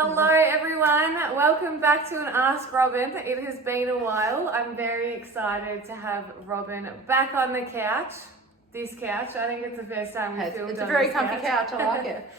Hello everyone, welcome back to an Ask Robyn. It has been a while. I'm very excited to have Robyn back on the couch. This couch, I think it's the first time we've filmed on this couch. It's a very comfy couch, I like it.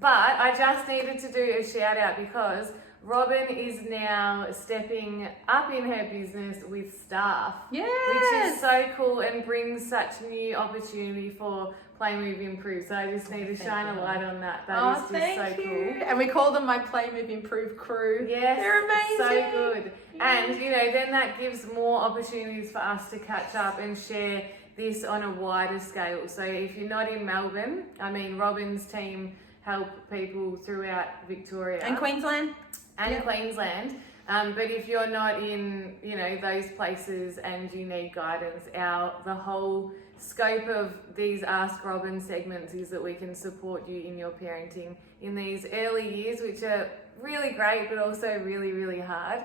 But I just needed to do a shout out because Robyn is now stepping up in her business with staff. Yes. Which is so cool and brings such new opportunity for Play, Move Improve. So I just need to shine a light on that. That is just so cool. And we call them my Play, Move Improve crew. Yes, they're amazing. So good. Yeah. And then that gives more opportunities for us to catch up and share this on a wider scale. So if you're not in Melbourne, Robyn's team help people throughout Victoria And Queensland. Queensland. But if you're not in, those places and you need guidance, the whole scope of these Ask Robyn segments is that we can support you in your parenting in these early years, which are really great, but also really, really hard.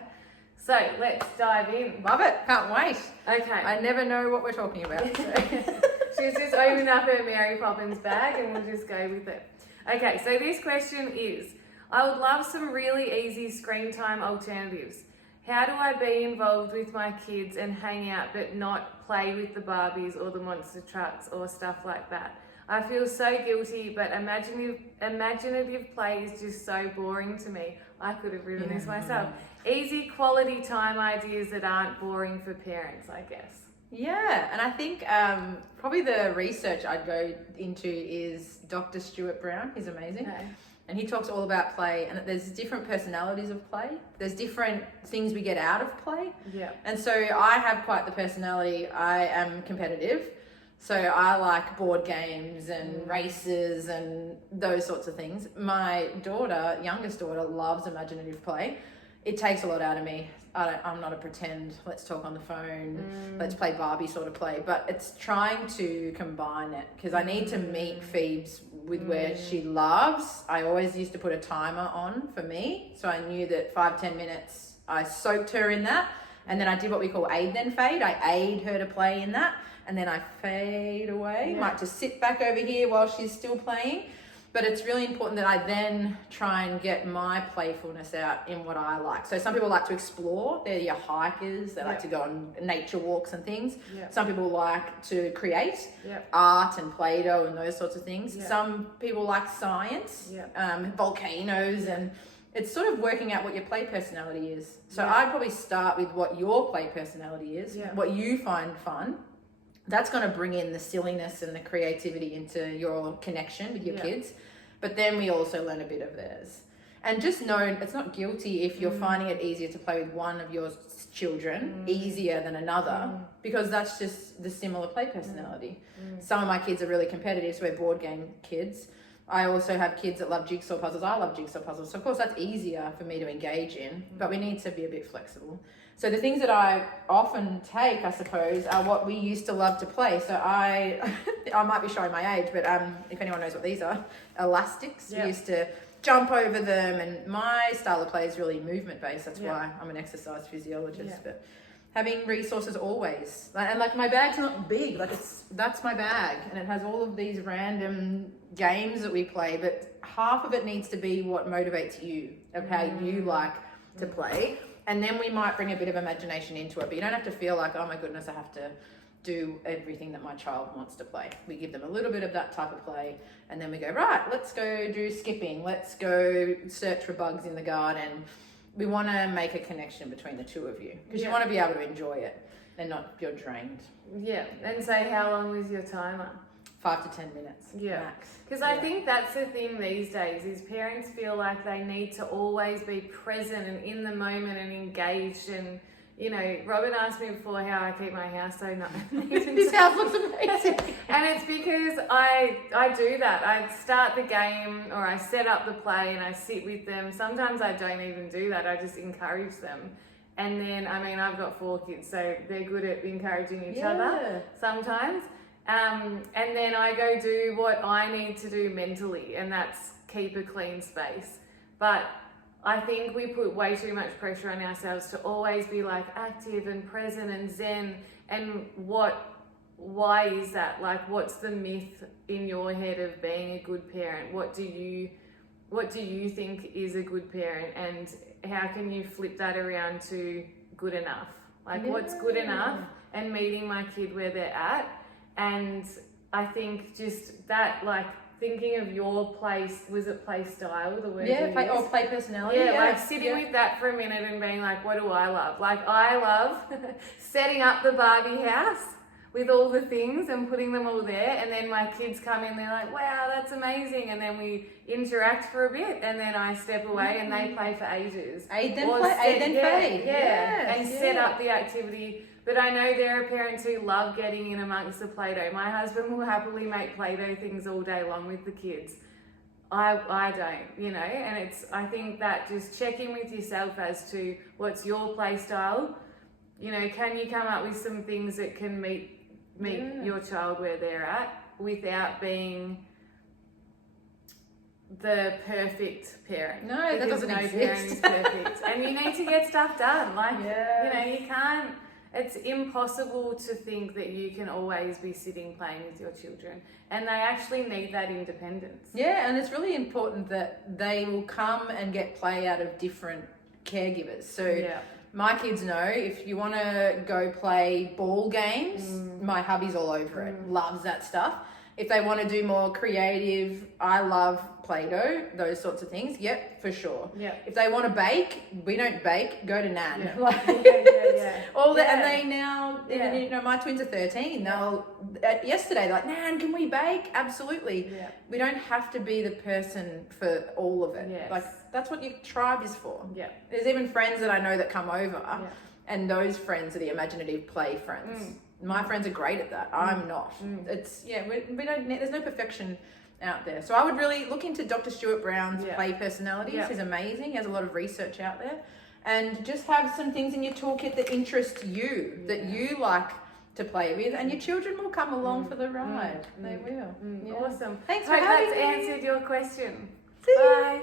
So let's dive in. Love it. Can't wait. Okay. I never know what we're talking about. So. She's just opened up her Mary Poppins bag and we'll just go with it. Okay, so this question is, I would love some really easy screen time alternatives. How do I be involved with my kids and hang out but not play with the Barbies or the monster trucks or stuff like that? I feel so guilty, but imaginative play is just so boring to me. I could have written this myself. Easy quality time ideas that aren't boring for parents, I guess. Yeah, and I think probably the research I'd go into is Dr. Stuart Brown. He's amazing. Okay. And he talks all about play, and there's different personalities of play. There's different things we get out of play. Yeah. And so I have quite the personality. I am competitive. So I like board games and races and those sorts of things. My youngest daughter, loves imaginative play. It takes a lot out of me. I'm not a pretend, let's talk on the phone, let's play Barbie sort of play. But it's trying to combine it because I need to meet Phoebe's with where she loves. I always used to put a timer on for me. So I knew that 5-10 minutes, I soaked her in that. And then I did what we call aid then fade. I aid her to play in that. And then I fade away. Yeah. Might just sit back over here while she's still playing. But it's really important that I then try and get my playfulness out in what I like. So some people like to explore. They're your hikers. They like to go on nature walks and things. Yeah. Some people like to create Yeah. art and Play-Doh and those sorts of things. Yeah. Some people like science, volcanoes, and it's sort of working out what your play personality is. So I'd probably start with what your play personality is, what you find fun. That's going to bring in the silliness and the creativity into your connection with your kids. But then we also learn a bit of theirs. And just know it's not guilty if you're finding it easier to play with one of your children easier than another, because that's just the similar play personality. Some of my kids are really competitive, so we're board game kids. I also have kids that love jigsaw puzzles. I love jigsaw puzzles. So of course that's easier for me to engage in, but we need to be a bit flexible. So the things that I often take, I suppose, are what we used to love to play. So I might be showing my age, but if anyone knows what these are, elastics. We used to jump over them, and my style of play is really movement based. That's why I'm an exercise physiologist. But having resources always, and like my bag's not big, that's my bag, and it has all of these random games that we play, but half of it needs to be what motivates you, of how you like to play. And then we might bring a bit of imagination into it, but you don't have to feel like, oh my goodness, I have to do everything that my child wants to play. We give them a little bit of that type of play, and then we go, right, let's go do skipping. Let's go search for bugs in the garden. We want to make a connection between the two of you because you want to be able to enjoy it and not feel drained. Yeah, and so how long was your timer? 5 to 10 minutes max. Because I think that's the thing these days is parents feel like they need to always be present and in the moment and engaged. And Robyn asked me before how I keep my house so nice. This house looks amazing. And it's because I do that. I start the game or I set up the play and I sit with them. Sometimes I don't even do that. I just encourage them. And then, I've got 4 kids, so they're good at encouraging each other sometimes. And then I go do what I need to do mentally, and that's keep a clean space. But I think we put way too much pressure on ourselves to always be like active and present and zen. And why is that? Like, what's the myth in your head of being a good parent? What do you what do you think is a good parent, and how can you flip that around to good enough? Like what's good enough, and meeting my kid where they're at. And I think just that, like, thinking of your was it play style, the word? Yeah, play personality. Yeah, like sitting with that for a minute and being like, what do I love? Like, I love setting up the Barbie house with all the things and putting them all there, and then my kids come in, they're like, wow, that's amazing, and then we interact for a bit, and then I step away and they play for ages. Aid then fade. Yeah, and set up the activity. But I know there are parents who love getting in amongst the Play-Doh. My husband will happily make Play-Doh things all day long with the kids. I don't, you know, and I think that just check in with yourself as to what's your play style. You know, can you come up with some things that can meet your child where they're at without being the perfect parent? No, that doesn't exist. No parent is perfect. And you need to get stuff done. Like, you know, you can't, it's impossible to think that you can always be sitting playing with your children. And they actually need that independence. Yeah, and it's really important that they will come and get play out of different caregivers. So my kids know if you want to go play ball games, my hubby's all over it, loves that stuff. If they want to do more creative, I love Play-Doh, those sorts of things. Yep, for sure. Yep. If they want to bake, we don't bake, go to Nan. Yeah. Like, all that, and they now, you know, my twins are 13. They'll, yesterday, they're like, Nan, can we bake? Absolutely. Yeah. We don't have to be the person for all of it. Yes. Like, that's what your tribe is for. Yeah. There's even friends that I know that come over, and those friends are the imaginative play friends. My friends are great at that. I'm not. It's we don't. There's no perfection out there. So I would really look into Dr. Stuart Brown's play personalities. He's amazing. He has a lot of research out there, and just have some things in your toolkit that interest you, that you like to play with, and your children will come along for the ride. They will. Awesome. Thanks for having me. Hope that's answered your question. Bye.